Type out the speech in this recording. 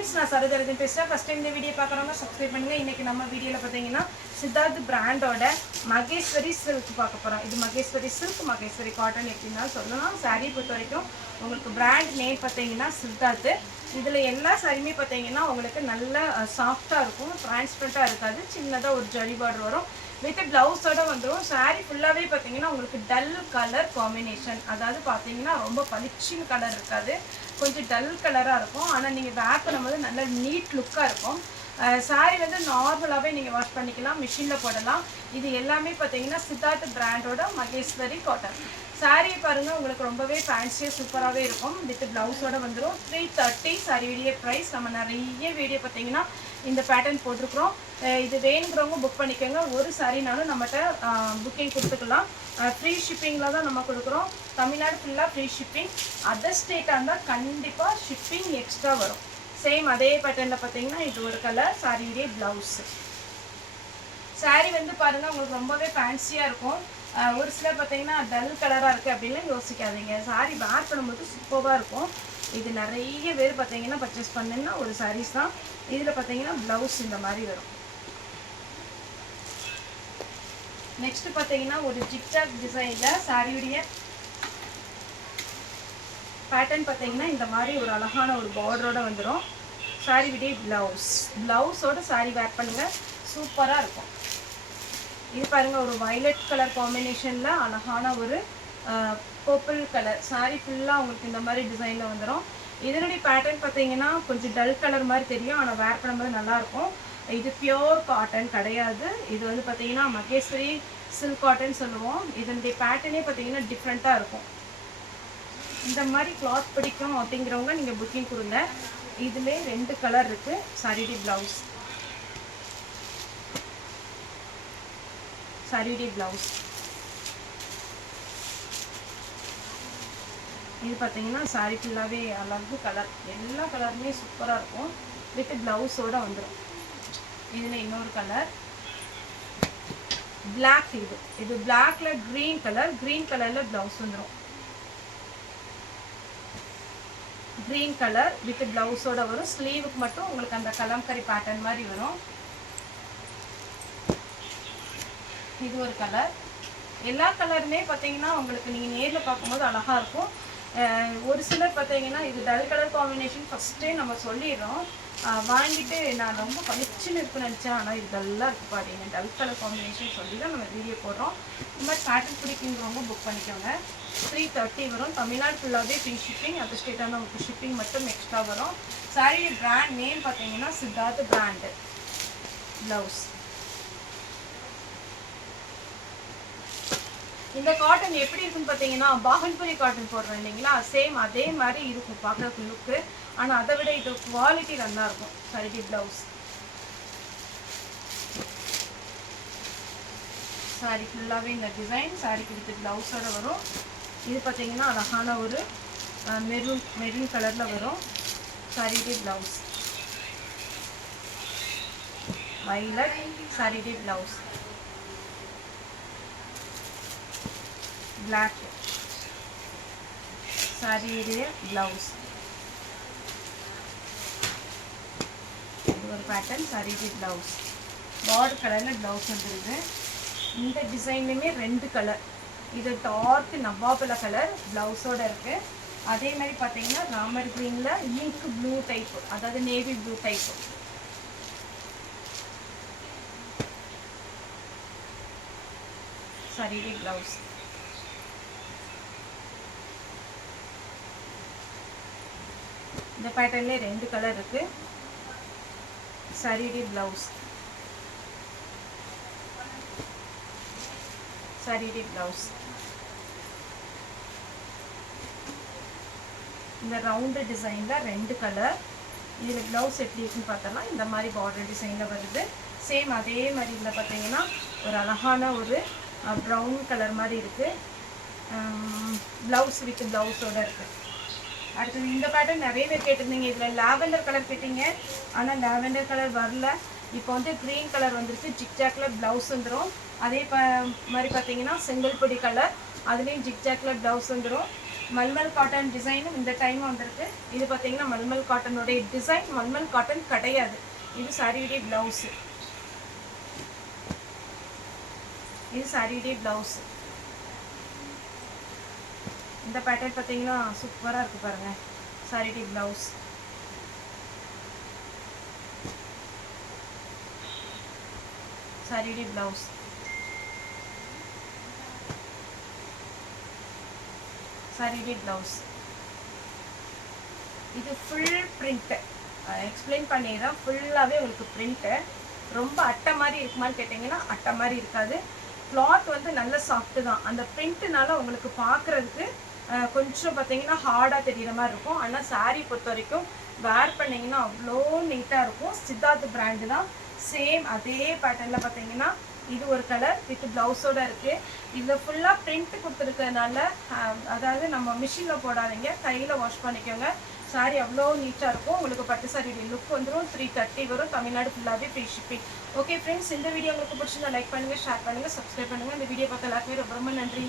friends, நான் சரோஜரஜன் பேசுகிறேன். First time இந்த வீடியோ பார்க்குறவங்க சப்ஸ்கிரைப் பண்ணுங்கள். இன்றைக்கி நம்ம வீடியோவில் பார்த்தீங்கன்னா சித்தார்த் பிராண்டோட மகேஸ்வரி சில்க் பார்க்க போகிறோம். இது மகேஸ்வரி சில்க், மகேஸ்வரி காட்டன் எப்படின்னா சொல்லலாம். சாரீ பொறுத்த வரைக்கும் உங்களுக்கு பிராண்ட் நேம் பார்த்தீங்கன்னா சித்தார்த்து. இதில் எல்லா சாரியுமே பார்த்தீங்கன்னா உங்களுக்கு நல்ல சாஃப்டாக இருக்கும், டிரான்ஸ்பரண்ட்டாக இருக்காது. சின்னதாக ஒரு ஜரி பார்டர் வரும், வித் ப்ளவுஸோட வந்துடும். சாரீ ஃபுல்லாகவே பார்த்தீங்கன்னா உங்களுக்கு டல் கலர் காம்பினேஷன், அதாவது பார்த்தீங்கன்னா ரொம்ப பளிச்சின் கலர் இருக்காது, கொஞ்சம் டல் கலராக இருக்கும். ஆனால் நீங்கள் வேர் பண்ணும்போது நல்ல நீட் லுக்காக இருக்கும். சாரீ வந்து நார்மலாகவே நீங்கள் வாஷ் பண்ணிக்கலாம், மிஷினில் போடலாம். இது எல்லாமே பார்த்தீங்கன்னா சித்தார்த் பிராண்டோட மகேஸ்வரி காட்டன். சாரீ பாருங்கள், உங்களுக்கு ரொம்பவே ஃபேன்சியாக சூப்பராகவே இருக்கும். வித் ப்ளவுஸோட வந்துடும். 330 சாரீ வீடியோ ப்ரைஸ். நம்ம நிறைய வீடியோ பார்த்தீங்கன்னா இந்த பேட்டர்ன் போட்டிருக்கிறோம். இது வேணுங்கிறவங்க புக் பண்ணிக்கோங்க. ஒரு சாரீனாலும் நம்மகிட்ட புக்கிங் கொடுத்துக்கலாம். ஃப்ரீ ஷிப்பிங்கில் தான் நம்ம கொடுக்குறோம். தமிழ்நாடு ஃபுல்லாக ஃப்ரீ ஷிப்பிங். அதர் ஸ்டேட்டாக இருந்தால் கண்டிப்பாக ஷிப்பிங் எக்ஸ்ட்ரா வரும். சேம் அதே பேட்டர்னில் பார்த்தீங்கன்னா இது ஒரு கலர். சாரியுடைய ப்ளவுஸு. சாரீ வந்து பாருங்கள் உங்களுக்கு ரொம்பவே ஃபேன்சியாக இருக்கும். ஒரு சிலர் பார்த்தீங்கன்னா டல் கலராக இருக்குது அப்படின்லாம் யோசிக்காதீங்க. சாரீ வேர் பண்ணும்போது சூப்பராக இருக்கும். இது நிறைய பேர் பார்த்தீங்கன்னா பர்ச்சேஸ் பண்ணிங்கன்னா ஒரு சாரீஸ் தான். இதில் பார்த்தீங்கன்னா ப்ளவுஸ் இந்த மாதிரி வரும். நெக்ஸ்ட்டு பார்த்தீங்கன்னா ஒரு ஜிக்ஜாக் டிசைனில் சாரியுடைய பேட்டர்ன் பார்த்தீங்கன்னா இந்த மாதிரி ஒரு அழகான ஒரு பார்டரோட வந்துடும். சாரியுடைய ப்ளவுஸோட சாரீ வேர் பண்ணுங்கள், சூப்பராக இருக்கும். இது பாருங்கள், ஒரு வயலட் கலர் காம்பினேஷனில் அழகான ஒரு பர்பிள் கலர். சாரீ ஃபுல்லாக உங்களுக்கு இந்த மாதிரி டிசைனில் வந்துடும். இதனுடைய பேட்டர்ன் பார்த்தீங்கன்னா கொஞ்சம் டல் கலர் மாதிரி தெரியும், ஆனால் வேர் பண்ணும்போது நல்லாயிருக்கும். இது பியோர் காட்டன் கிடையாது. இது வந்து பார்த்தீங்கன்னா மகேஸ்வரி சில்க் காட்டன் சொல்லுவோம். இதனுடைய பேட்டர்னே பார்த்தீங்கன்னா டிஃப்ரெண்ட்டாக இருக்கும். இந்த மாதிரி கிளாத் பிடிக்கும் அப்படிங்கிறவங்க நீங்கள் புக்கிங் கொடுங்க. இதிலே 2 கலர் இருக்குது. சாரியுடைய ப்ளவுஸ். சாரியுடைய ப்ளவுஸ் இது பார்த்தீங்கன்னா சாரீ ஃபுல்லாகவே அழகு கலர். எல்லா கலருமே சூப்பராக இருக்கும். வித் ப்ளவுஸோடு வந்துடும். இதில் இன்னொரு கலர் பிளாக். இது பிளாக்ல க்ரீன் கலர். க்ரீன் கலரில் ப்ளவுஸ் வந்துடும். க்ரீன் கலர் வித் ப்ளவுஸோட வரும். ஸ்லீவுக்கு மட்டும் உங்களுக்கு அந்த கலம்கரி பேட்டர்ன் மாதிரி வரும். இது ஒரு கலர். எல்லா கலருமே பார்த்தீங்கன்னா உங்களுக்கு நீங்கள் நேரில் பார்க்கும்போது அழகாக இருக்கும். ஒரு சிலர் பார்த்தீங்கன்னா இது டல் கலர் காம்பினேஷன் ஃபஸ்ட்டே நம்ம சொல்லிடுறோம். வாங்கிட்டு நான் ரொம்ப பளிச்சுன்னு இருக்குன்னு நினச்சேன், ஆனால் இது டல்லாக இருக்குது பாருங்க. டல் கலர் காம்பினேஷன் சொல்லி தான் நம்ம வீடியோ போடுறோம். இந்த மாதிரி பேட்டர்ன் பிடிக்குங்கிறவங்க புக் பண்ணிக்கோங்க. 330 வரும். தமிழ்நாடு ஃபுல்லாகவே ஃப்ரீ ஷிப்பிங். அது ஸ்டேட்டாக உங்களுக்கு ஷிப்பிங் மட்டும் எக்ஸ்ட்ரா வரும். சாரீ பிராண்ட் நேம் பார்த்தீங்கன்னா சித்தார்த் பிராண்டு. ப்ளவுஸ். இந்த காட்டன் எப்படி இருக்குன்னு பார்த்தீங்கன்னா பாகன்புரி காட்டன் போடுறோம் இல்லைங்களா, சேம் அதே மாதிரி இருக்கும் பார்க்குறதுக்கு லுக்கு. ஆனால் அதை விட இது குவாலிட்டி நல்லா இருக்கும். Sorry blouse. சாரி ஃபுல்லாகவே இந்த டிசைன் சாரிக்கு வித் ப்ளவுஸோட வரும். இது பார்த்தீங்கன்னா அழகான ஒரு மெரூன் கலரில் வரும். சாரியுடைய ப்ளவுஸ் வயலட். சாரியுடைய ப்ளவுஸ் black. சாரியுடைய ப்ளவுஸ். இது ஒரு பேட்டர்ன். சாரியுடைய ப்ளவுஸ் பார்டர் கலரில் ப்ளவுஸ் வந்துருது. இந்த டிசைன்லையுமே 2 கலர். இது டார்க் நவாப்பழ கலர் ப்ளவுஸோடு இருக்குது. அதே மாதிரி பார்த்தீங்கன்னா ராமர் க்ரீனில் இங்க் ப்ளூ டைப்பு, அதாவது நேவி ப்ளூ டைப்பு. சாரியுடைய ப்ளவுஸ். இந்த பேட்டர்ன்ல 2 கலர் இருக்கு. சாரியுடைய ப்ளவுஸ். சாரியுடைய ப்ளவுஸ். இந்த ரவுண்டு டிசைனில் 2 கலர். இதில் ப்ளவுஸ் எப்படி இருக்குன்னு பார்த்தோம்னா இந்த மாதிரி பார்டர் டிசைனில் வருது. சேம் அதே மாதிரி இதில் பார்த்தீங்கன்னா ஒரு அழகான ஒரு ப்ரௌன் கலர் மாதிரி இருக்குது. ப்ளவுஸ் வித் ப்ளவுஸோடு இருக்குது. அடுத்தது இந்த பேட்டர்ன் நிறைய பேர் கேட்டிருந்தீங்க. இதில் லாவெண்டர் கலர் கேட்டிங்க, ஆனால் லாவெண்டர் கலர் வரல. இப்போ வந்து க்ரீன் கலர் வந்துருச்சு. ஜிக்ஜாக்கில் ப்ளவுஸ் வந்துடும். அதே மாதிரி பார்த்தீங்கன்னா செங்கல் பொடி கலர், அதுலேயும் ஜிக்ஜாக்கில் ப்ளவுஸ் வந்துடும். மல்மல் காட்டன் டிசைனும் இந்த டைம் வந்திருக்கு. இது பார்த்தீங்கன்னா மல்மல் காட்டனுடைய டிசைன், மல்மல் காட்டன் கிடையாது. இது சாரியுடைய பிளவுஸ். இது சாரியுடைய பிளவுஸ். இந்த பேட்டர்ன் பார்த்தீங்கன்னா சூப்பராக இருக்குது பாருங்கள். சாரியுடைய பிளவுஸ். சாரியுடைய பிளவுஸ். சாரியுடைய பிளவுஸ். இது ஃபுல் பிரிண்ட்டு. எக்ஸ்பிளைன் பண்ணிடுறேன். ஃபுல்லாகவே உங்களுக்கு பிரிண்ட்டு. ரொம்ப அட்டை மாதிரி இருக்குமான்னு கேட்டிங்கன்னா அட்டை மாதிரி இருக்காது. கிளாத் வந்து நல்ல சாஃப்ட்டு தான். அந்த பிரிண்ட்டுனால உங்களுக்கு பார்க்குறதுக்கு கொஞ்சம் பார்த்தீங்கன்னா ஹார்டாக தெரிகிற மாதிரி இருக்கும். ஆனால் சாரீ பொறுத்த வரைக்கும் வேர் பண்ணிங்கன்னா அவ்வளோ நீட்டாக இருக்கும். சித்தார்த் பிராண்டு தான். சேம் அதே பேட்டர்னில் பார்த்தீங்கன்னா இது ஒரு கலர் வித் ப்ளவுஸோடு இருக்குது. இதில் ஃபுல்லாக பிரிண்ட்டு கொடுத்துருக்கிறதுனால அதாவது நம்ம மிஷினில் போடாதீங்க, கையில் வாஷ் பண்ணிக்கோங்க. சாரி அவ்வளோ நீட்டாக இருக்கும். உங்களுக்கு பட்டு சாரியுடைய லுக் வந்துடும். 330 வரும். தமிழ்நாடு ஃபுல்லாகவே ஃப்ரீ ஷிப்பிங். ஓகே ஃப்ரெண்ட்ஸ், இந்த வீடியோ உங்களுக்கு பிடிச்சிருந்தா லைக் பண்ணுங்கள், ஷேர் பண்ணுங்கள், சப்ஸ்கிரைப் பண்ணுங்கள். இந்த வீடியோ பார்த்த எல்லாருக்குமே ரொம்ப ரொம்ப நன்றி.